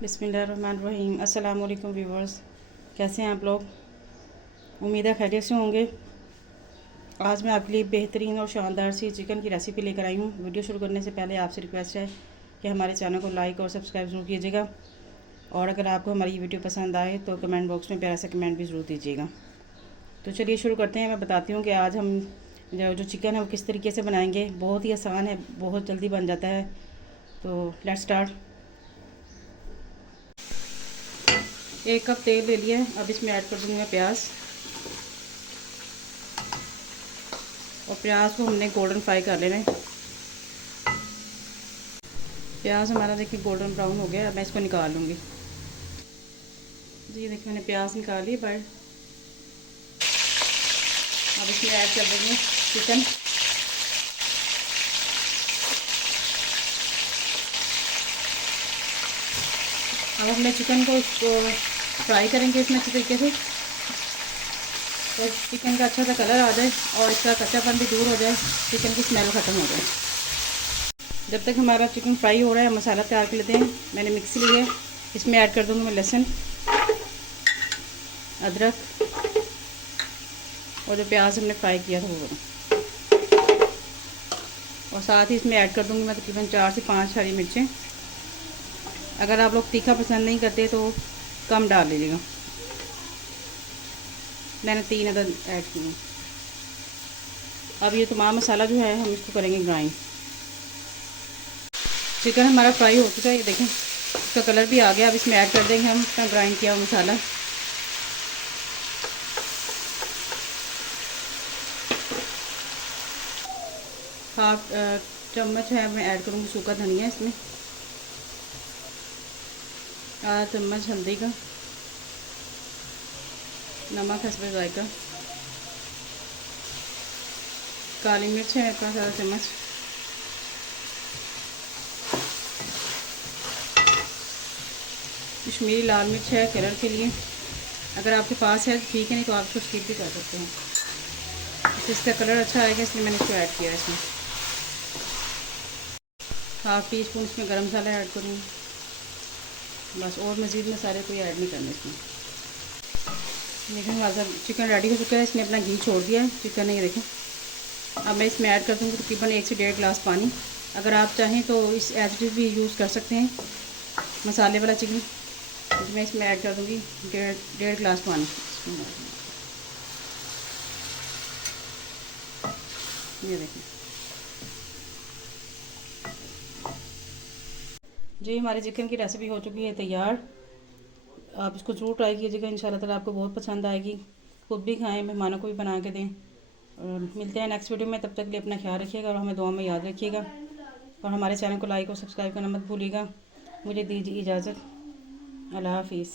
बिस्मिल्लाहिर्रहमानिर्रहीम। अस्सलाम वालेकुम व्यूवर्स, कैसे हैं आप लोग? उम्मीद है खैरियत से होंगे। आज मैं आपके लिए बेहतरीन और शानदार सी चिकन की रेसिपी लेकर आई हूँ। वीडियो शुरू करने से पहले आपसे रिक्वेस्ट है कि हमारे चैनल को लाइक और सब्सक्राइब ज़रूर कीजिएगा, और अगर आपको हमारी वीडियो पसंद आए तो कमेंट बॉक्स में प्यारा सा कमेंट भी ज़रूर दीजिएगा। तो चलिए शुरू करते हैं। मैं बताती हूँ कि आज हम जो चिकन है वो किस तरीके से बनाएंगे। बहुत ही आसान है, बहुत जल्दी बन जाता है। तो लेट्स स्टार्ट। 1 कप तेल ले लिया। अब इसमें ऐड कर दूँगी मैं प्याज, और प्याज को हमने गोल्डन फ्राई कर लेना है। प्याज हमारा देखिए गोल्डन ब्राउन हो गया। अब मैं इसको निकाल लूँगी। जी देखिए मैंने प्याज निकाल ली बाहर। अब इसमें ऐड कर देंगे चिकन। अब हमने चिकन को फ्राई करेंगे इसमें अच्छे तरीके से, तो चिकन का अच्छा सा कलर आ जाए और इसका कच्चापन भी दूर हो जाए, चिकन की स्मेल ख़त्म हो जाए। जब तक हमारा चिकन फ्राई हो रहा है मसाला तैयार कर लेते हैं। मैंने मिक्सी ली है, इसमें ऐड कर दूँगी मैं लहसुन, अदरक और जो प्याज हमने फ्राई किया था वो, और साथ ही इसमें ऐड कर दूँगी मैं तकरीबन 4 से 5 हरी मिर्चें। अगर आप लोग तीखा पसंद नहीं करते तो कम डाल लीजिएगा। मैंने 3 अदद ऐड किए। अब ये तमाम मसाला जो है हम इसको करेंगे ग्राइंड। चिकन हमारा फ्राई हो चुका है, ये देखें इसका कलर भी आ गया। अब इसमें ऐड कर देंगे हम अपना ग्राइंड किया हुआ मसाला। हाफ चम्मच है मैं ऐड करूँगी सूखा धनिया इसमें, आधा चम्मच हल्दी का, नमक हस्बे जायका, काली मिर्च है मेरे पास आधा चम्मच, कश्मीरी लाल मिर्च है कलर के लिए। अगर आपके पास है ठीक है, नहीं तो आप इसको स्किप भी कर सकते हैं। तो इसका कलर अच्छा आएगा इसलिए मैंने इसको ऐड किया है। इसमें हाफ टी स्पून इसमें गरम मसाला ऐड करूँगी बस, और मज़ीद मसाले कोई ऐड नहीं करने इसमें। देखें हमारा चिकन रेडी हो चुका है। इसने अपना घी छोड़ दिया है चिकन ने, ये देखें। अब मैं इसमें ऐड कर दूँगी तकरीबन 1 से 1.5 गिलास पानी। अगर आप चाहें तो इस एज भी यूज़ कर सकते हैं मसाले वाला चिकन। तो मैं इसमें ऐड कर दूँगी 1.5 गिलास पानी। ये देखें जी, हमारे चिकन की रेसिपी हो चुकी है तैयार। आप इसको ज़रूर ट्राई कीजिएगा, इंशाल्लाह ताला आपको बहुत पसंद आएगी। खुद भी खाएं, मेहमानों को भी बना के दें। और मिलते हैं नेक्स्ट वीडियो में। तब तक के लिए अपना ख्याल रखिएगा और हमें दुआ में याद रखिएगा, और हमारे चैनल को लाइक और सब्सक्राइब करना मत भूलिएगा। मुझे दीजिए इजाज़त। अल्लाह हाफिज़।